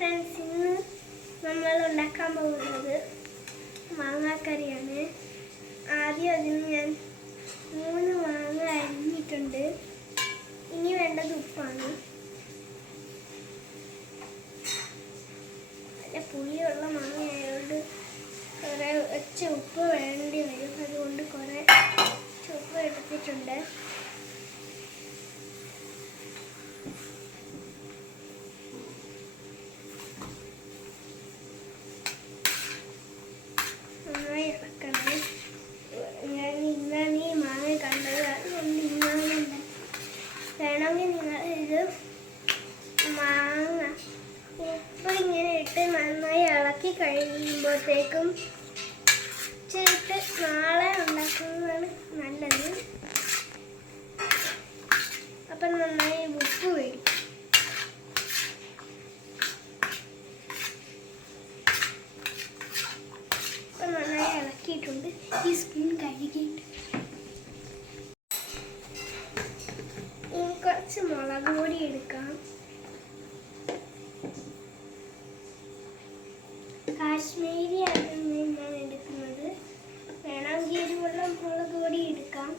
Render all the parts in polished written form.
Friends, ഇന്ന് നമ്മൾ ഉണ്ടാക്കാൻ പോകുന്നത് മാങ്ങാക്കറിയാണ്. ആദ്യം അതിന് ഞാൻ 3 മാങ്ങ അരിഞ്ഞിട്ടുണ്ട്. ഇനി വേണ്ടത് ഉപ്പാണ്. നല്ല പുളിയുള്ള മാങ്ങയായതുകൊണ്ട് കുറേ ഉപ്പ് വേണ്ടി വരും. അതുകൊണ്ട് കുറേ ഉപ്പ് എടുത്തിട്ടുണ്ട്. നന്നായി ഇളക്കണം. ഞാൻ ഇന്നാണ് ഈ മാങ്ങ കണ്ടത്, അതുകൊണ്ട് ഇന്നാണ് വേണമെങ്കിൽ നിങ്ങൾ ഇത് മാങ്ങ ഉപ്പ് ഇങ്ങനെ ഇട്ട് നന്നായി ഇളക്കി കഴിയുമ്പോഴത്തേക്കും ഇട്ട് നാളെ ഉണ്ടാക്കുന്നതാണ് നല്ലത്. അപ്പം നന്നായി ഉപ്പ് വേണം. അപ്പം നന്നായി ഇളക്കിയിട്ടുണ്ട്. ഈ സ്പൂൺ കഴുകിയിട്ട് ഇനി കുറച്ച് മുളക് പൊടി എടുക്കാം. കാശ്മീരിയാണ് ഞാൻ എടുക്കുന്നത്. വേണമെങ്കിൽ എരിവുള്ള മുളക് പൊടി എടുക്കാം.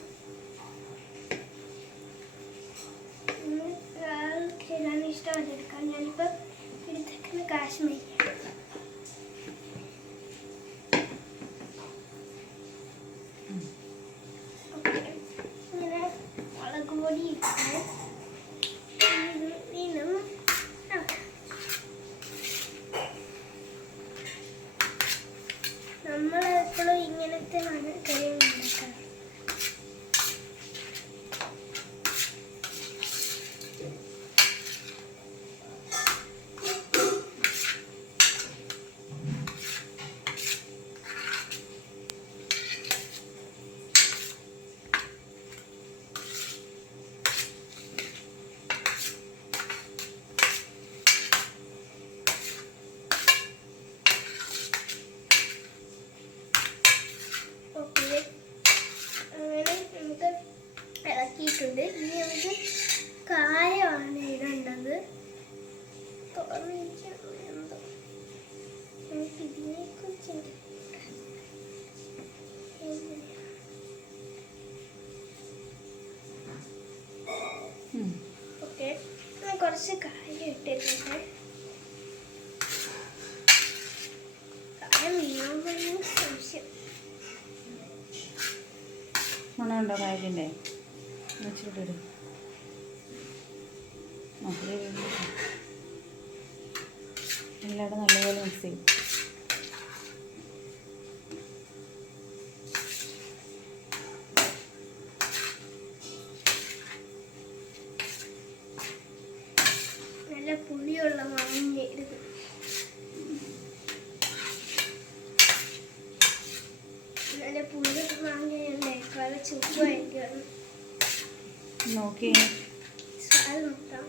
ഏതാണ് ഇഷ്ടം അതെടുക്കാം. ഞാനിപ്പോൾ എടുത്തേക്കുന്നത് കാശ്മീരിയാണ്. ഓക്കെ, ഇങ്ങനെ മുളക് പൊടി ഇട്ട് വീണ്ടും നമ്മൾ എപ്പോഴും ഇങ്ങനത്തെ കറി ഉണ്ടാക്കാറ്. ഇളക്കിയിട്ടുണ്ട്. ഇനി നമുക്ക് കായമാണ് ഇടേണ്ടത്. എന്തോ നമുക്ക് ഇതിനെക്കുറിച്ച് ഓക്കെ, കുറച്ച് കായം ഇട്ടിട്ടുണ്ട്. കായം വീണാൻ സംശയം. മണമുണ്ടോ കായത്തിൻ്റെ? വെച്ചിട്ടൊരു എല്ലാവരും നല്ലപോലെ മിക്സ് ചെയ്യും. നല്ല പുളിയുള്ള മാങ്ങ എടുക്കും. നല്ല പുളിയുള്ള മാങ്ങയുണ്ടേ, കുറച്ച് ഉപ്പായിരിക്കും. നോക്കി സ്വാദ് നോക്കാം.